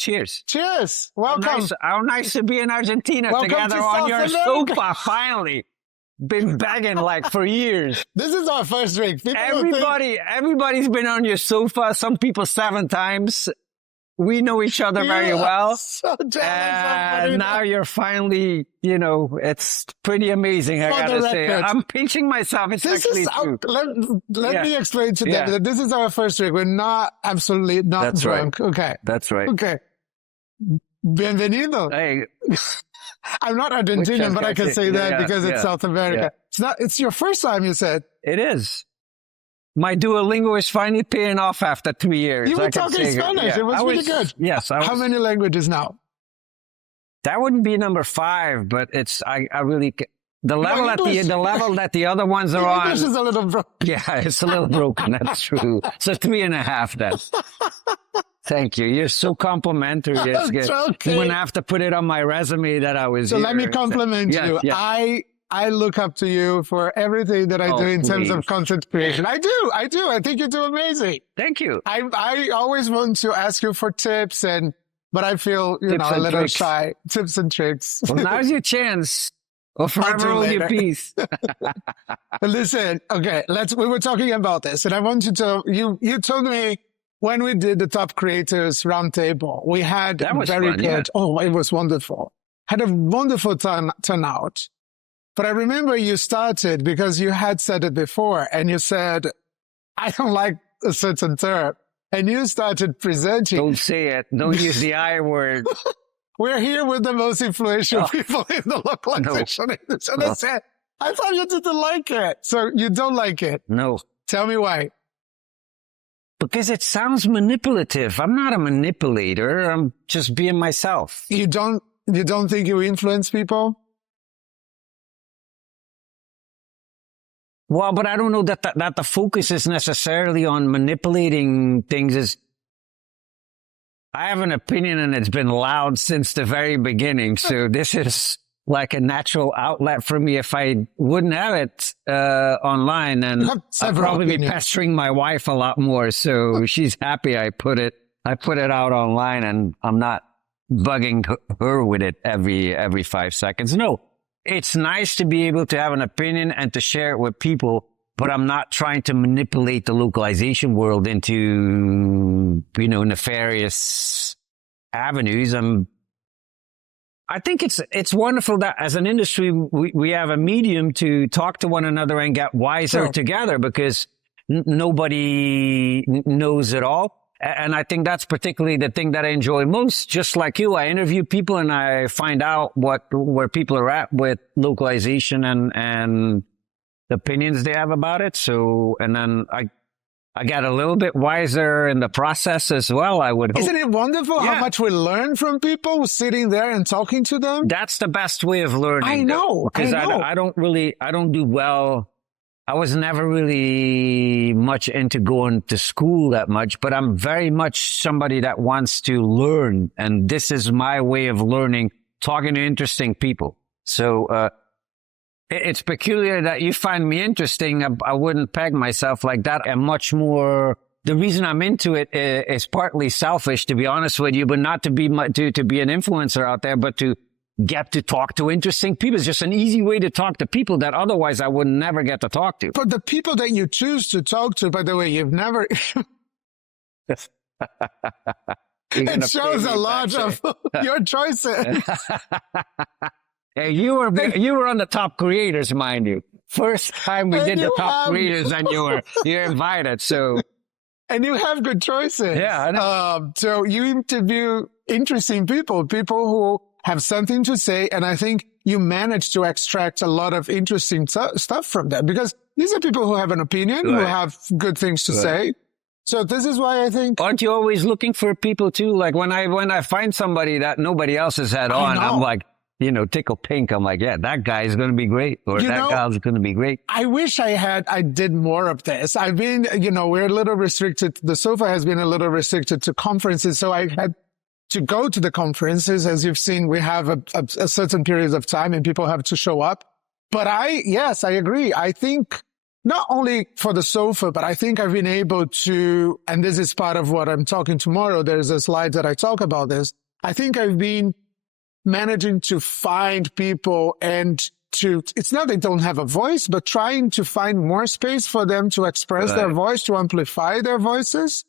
cheers. Cheers. Welcome. How nice to be in Argentina Welcome together to on South your America. sofa, finally. Been begging like for years. This is our first drink. People Everybody's been on your sofa. Some people 7 times. We know each other very well. So jealous. And now you're finally, it's pretty amazing. I gotta say, I'm pinching myself. It's actually true. Let me explain to them that this is our first drink. We're not absolutely not That's drunk. Right. Okay. That's right. Okay. Bienvenido. Hey. I'm not Argentinian, but I can say that because it's South America. Yeah. It's your first time, you said. It is. My Duolingo is finally paying off after 3 years. You were talking Spanish. It was really good. Yes. How many languages now? That wouldn't be number 5, but I really, the level that the other ones are on. English is a little broken. Yeah, it's a little broken. That's true. So 3.5 then. Thank you. You're so complimentary. It's good. Okay. I'm going to have to put it on my resume that I was So here. let me compliment you. Yeah. I look up to you for everything that I do in terms of content creation. I do. I think you do amazing. Thank you. I always want to ask you for tips but I feel, a little shy. Tips and tricks. Well, now's your chance. Or forever hold your peace. Listen, okay, we were talking about this and I want you to, you told me when we did the top creators roundtable, we had very good. Yeah. Oh, it was wonderful. Had a wonderful turnout. But I remember you started because you had said it before and you said, I don't like a certain term. And you started presenting. Don't say it. Don't use the I word. We're here with the most influential people in the localization industry. And I said, I thought you didn't like it. So you don't like it? No. Tell me why. Because it sounds manipulative. I'm not a manipulator. I'm just being myself. You don't think you influence people? Well, but I don't know that the focus is necessarily on manipulating things. I have an opinion and it's been loud since the very beginning. So this is like a natural outlet for me. If I wouldn't have it online, then I'd probably be pestering my wife a lot more. So she's happy I put it out online and I'm not bugging her with it every 5 seconds. No. It's nice to be able to have an opinion and to share it with people, but I'm not trying to manipulate the localization world into, nefarious avenues. I think it's wonderful that as an industry, we have a medium to talk to one another and get wiser together because nobody knows it all. And I think that's particularly the thing that I enjoy most. Just like you, I interview people and I find out where people are at with localization and the opinions they have about it. So, and then I get a little bit wiser in the process as well, I would hope. Isn't it wonderful how much we learn from people sitting there and talking to them? That's the best way of learning. I know. Because I don't do well. I was never really much into going to school that much, but I'm very much somebody that wants to learn. And this is my way of learning, talking to interesting people. So, it's peculiar that you find me interesting. I wouldn't peg myself like that. I'm much more, the reason I'm into it is partly selfish, to be honest with you, but not to be an influencer out there, but to get to talk to interesting people. It's just an easy way to talk to people that otherwise I would never get to talk to. But the people that you choose to talk to, by the way, you've never... It shows a lot of your choices. Hey, you were on the top creators, mind you. First time we did the top creators and you're invited, so... And you have good choices. Yeah, I know. So you interview interesting people who have something to say, and I think you manage to extract a lot of interesting stuff from them because these are people who have an opinion, who have good things to say. So this is why I think... Aren't you always looking for people too? Like when I find somebody that nobody else has had on, I'm like, tickle pink. I'm like, yeah, that guy is going to be great. Or that gal's going to be great. I wish I did more of this. I've been, we're a little restricted. The sofa has been a little restricted to conferences. So I had to go to the conferences. As you've seen, we have a certain period of time and people have to show up. But yes, I agree. I think not only for the sofa, but I think I've been able to, and this is part of what I'm talking tomorrow. There's a slide that I talk about this. I think I've been managing to find people and it's not they don't have a voice, but trying to find more space for them to express their voice, to amplify their voices.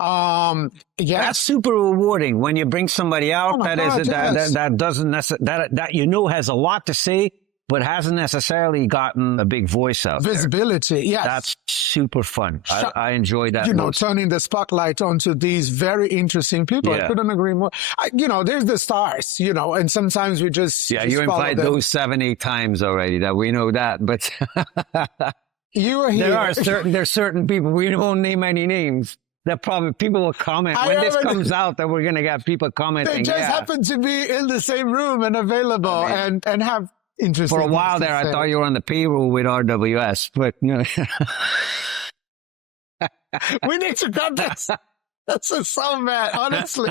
That's super rewarding when you bring somebody out that doesn't necessarily, that you know has a lot to say, but hasn't necessarily gotten a big voice out visibility. There. Yes, that's super fun. I enjoy that. Turning the spotlight onto these very interesting people. I couldn't agree more. There's the stars. And sometimes we just you implied those 7-8 times already that we know that, but you are here. There's certain people we won't name any names. That probably people will comment when this comes out that we're going to get people commenting. They just happen to be in the same room and available and have interesting. For a while there, I thought you were on the payroll with RWS, but we need to cut this. That's so bad, honestly.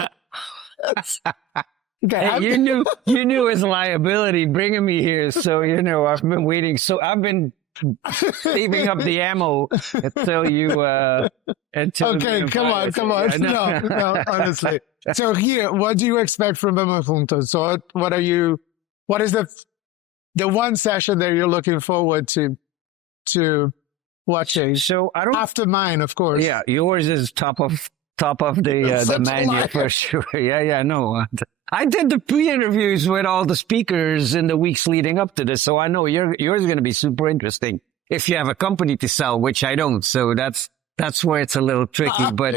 Okay, you knew his liability bringing me here, so I've been waiting. So I've been saving up the ammo until you. Okay, come on. No, honestly. So here, what do you expect from Vamos Juntos? So what is the one session that you're looking forward to watching? So I don't after mine, of course. Yeah, yours is top of the menu for sure. No. I did the pre-interviews with all the speakers in the weeks leading up to this, so I know yours is going to be super interesting. If you have a company to sell, which I don't, so that's where it's a little tricky. But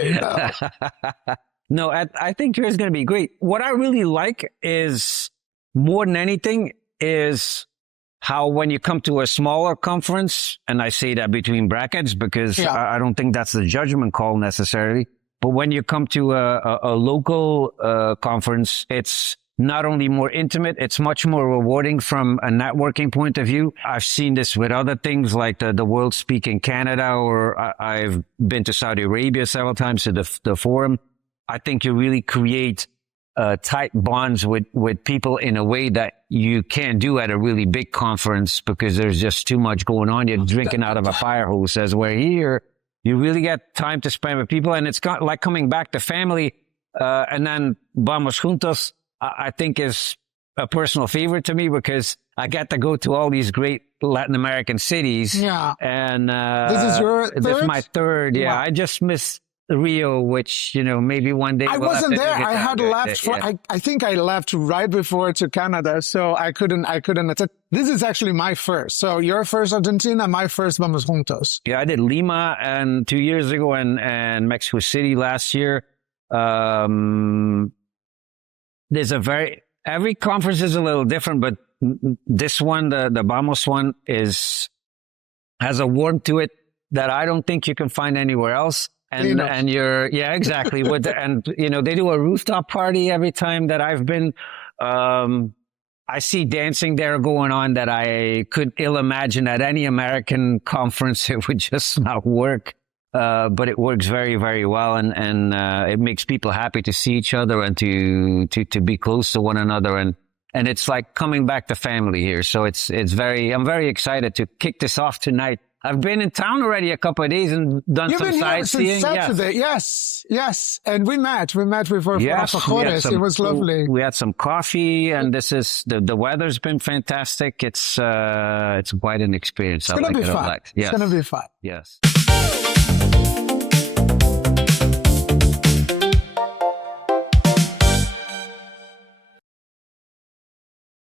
no, I think yours is going to be great. What I really like is more than anything is how when you come to a smaller conference, and I say that between brackets because I don't think that's the judgment call necessarily. But when you come to a local conference, it's not only more intimate, it's much more rewarding from a networking point of view. I've seen this with other things like the World Speak in Canada, or I've been to Saudi Arabia several times to the forum. I think you really create tight bonds with people in a way that you can't do at a really big conference because there's just too much going on. You're drinking out of a fire hose. As we're here, you really get time to spend with people, and it's like coming back to family. And then Vamos Juntos, I think, is a personal favorite to me because I get to go to all these great Latin American cities. Yeah. And this is my third. Yeah, wow. I just miss Rio, which, maybe one day. I wasn't there. I had left. I think I left right before to Canada, so I couldn't attend. This is actually my first. So your first Argentina, my first Vamos Juntos. Yeah, I did Lima and 2 years ago and Mexico City last year. There's every conference is a little different, but this one, the Vamos one has a warmth to it that I don't think you can find anywhere else. And exactly. They do a rooftop party every time that I've been. I see dancing there going on that I could ill imagine at any American conference. It would just not work. But it works very, very well, and it makes people happy to see each other and to be close to one another, and it's like coming back to family here. So I'm very excited to kick this off tonight. I've been in town already a couple of days and done some sightseeing. Since Saturday. Yes. And we met before Alfajores. It was lovely. We had some coffee, and this is the weather's been fantastic. It's quite an experience. It's going to be fun. It's going to be fun. Yes.